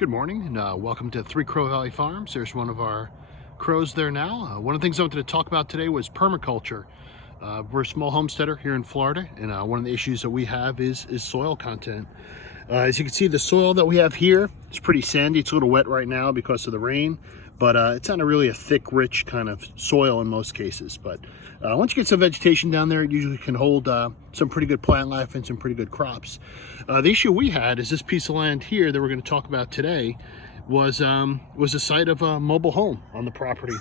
Good morning and welcome to Three Crow Valley Farms. There's one of our crows there now. One of the things I wanted to talk about today was permaculture. We're a small homesteader here in Florida, and one of the issues that we have is soil content. As you can see, the soil that we have here is pretty sandy. It's a little wet right now because of the rain, but it's not really a thick, rich kind of soil in most cases. But once you get some vegetation down there, it usually can hold some pretty good plant life and some pretty good crops. The issue we had is this piece of land here that we're going to talk about today was the site of a mobile home on the property.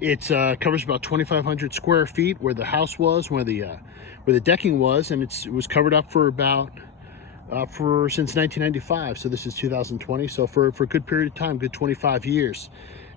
It covers about 2,500 square feet where the house was, where the decking was, and it was covered up for about since 1995. So this is 2020. So for a good period of time, good 25 years,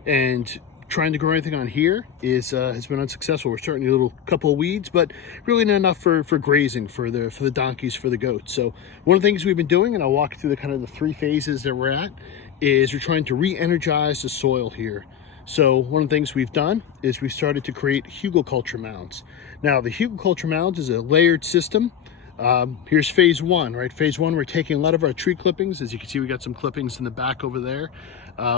and trying to grow anything on here has been unsuccessful. We're starting a little couple of weeds, but really not enough for grazing for the donkeys, for the goats. So one of the things we've been doing, and I'll walk through the three phases that we're at, is we're trying to re-energize the soil here. So one of the things we've done is we started to create Hugelkultur mounds. Now the Hugelkultur mounds is a layered system. Here's phase one, right? Phase one, we're taking a lot of our tree clippings. As you can see, we got some clippings in the back over there.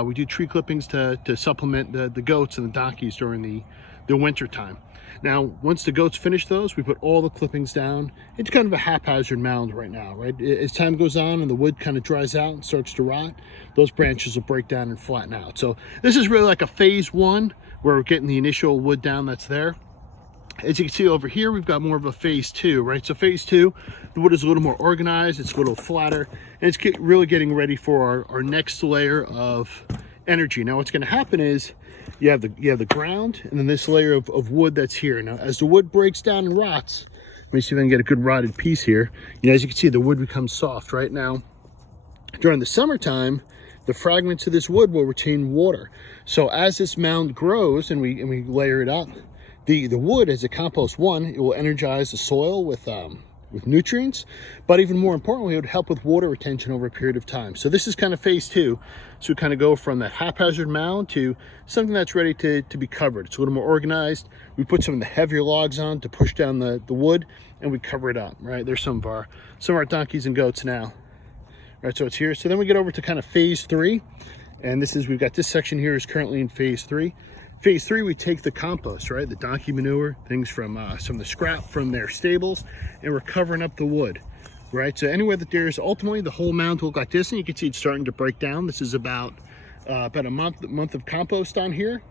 We do tree clippings to supplement the goats and the donkeys during the winter time. Now, once the goats finish those, we put all the clippings down. It's kind of a haphazard mound right now, right? As time goes on and the wood kind of dries out and starts to rot, those branches will break down and flatten out. So this is really like a phase one where we're getting the initial wood down that's there. As you can see over here, we've got more of a phase two, right? So phase two, the wood is a little more organized, it's a little flatter, and it's really getting ready for our next layer of energy. Now what's gonna happen is you have the ground and then this layer of wood that's here. Now as the wood breaks down and rots, let me see if I can get a good rotted piece here. You know, as you can see, the wood becomes soft. Right now, during the summertime, the fragments of this wood will retain water. So as this mound grows and we layer it up, the wood, as a compost, it will energize the soil with nutrients, but even more importantly, it would help with water retention over a period of time. So this is kind of phase two. So we kind of go from that haphazard mound to something that's ready to be covered. It's a little more organized. We put some of the heavier logs on to push down the wood, and we cover it up, right? There's some of our donkeys and goats now. Right, so it's here. So then we get over to kind of phase three, and we've got this section here is currently in phase three. Phase three, we take the compost, right? The donkey manure, things from some of the scrap from their stables, and we're covering up the wood, right? So anywhere that there's, ultimately the whole mound will look like this, and you can see it's starting to break down. This is about a month of compost on here.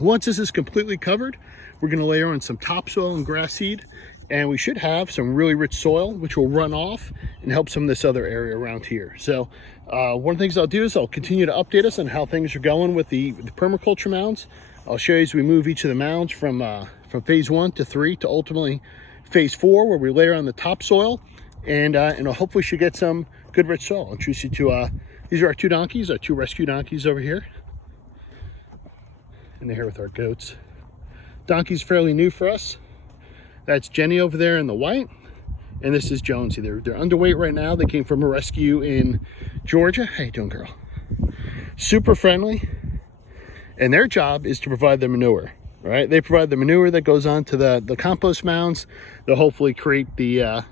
Once this is completely covered, we're gonna layer on some topsoil and grass seed, and we should have some really rich soil, which will run off and help some of this other area around here. So one of the things I'll do is I'll continue to update us on how things are going with the permaculture mounds. I'll show you as we move each of the mounds from phase one to three to ultimately phase four, where we layer on the topsoil, and hopefully should get some good rich soil. I'll introduce you to, these are our two donkeys, our two rescue donkeys over here. And they're here with our goats. Donkey's fairly new for us. That's Jenny over there in the white, and this is Jonesy. They're underweight right now. They came from a rescue in Georgia. How you doing, girl? Super friendly, and their job is to provide the manure, right? They provide the manure that goes on to the compost mounds. They'll hopefully create a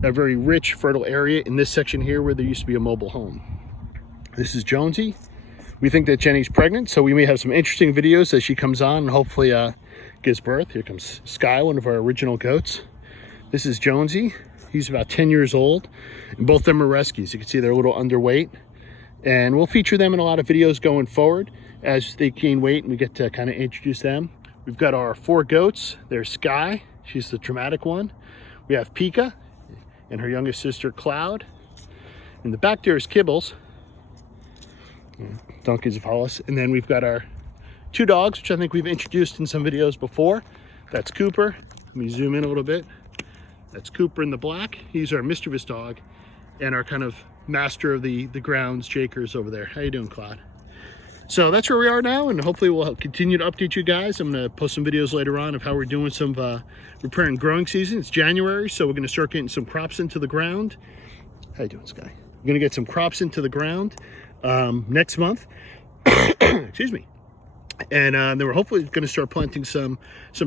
very rich, fertile area in this section here where there used to be a mobile home. This is Jonesy. We think that Jenny's pregnant, so we may have some interesting videos as she comes on and hopefully gives birth. Here comes Sky, one of our original goats. This is Jonesy. He's about 10 years old, and both of them are rescues. You can see they're a little underweight, and we'll feature them in a lot of videos going forward as they gain weight and we get to kind of introduce them. We've got our four goats. There's Sky, she's the dramatic one. We have Pika and her youngest sister Cloud. In the back there is Kibbles. Donkeys of Hollis. And then we've got our two dogs, which I think we've introduced in some videos before. That's Cooper. Let me zoom in a little bit. That's Cooper in the black. He's our mischievous dog and our kind of master of the grounds, Jakers over there. How you doing, Claude? So that's where we are now, and hopefully we'll continue to update you guys. I'm going to post some videos later on of how we're doing some repair and growing season. It's January, so we're going to start getting some crops into the ground. How you doing, Sky? We're going to get some crops into the ground next month. Excuse me. And then we're hopefully going to start planting some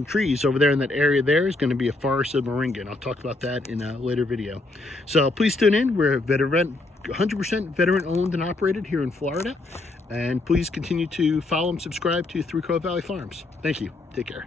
trees over there in that area. There is going to be a forest of moringa, and I'll talk about that in a later video. So please tune in. We're 100% veteran owned and operated here in Florida. And please continue to follow and subscribe to Three Crow Valley Farms. Thank you. Take care.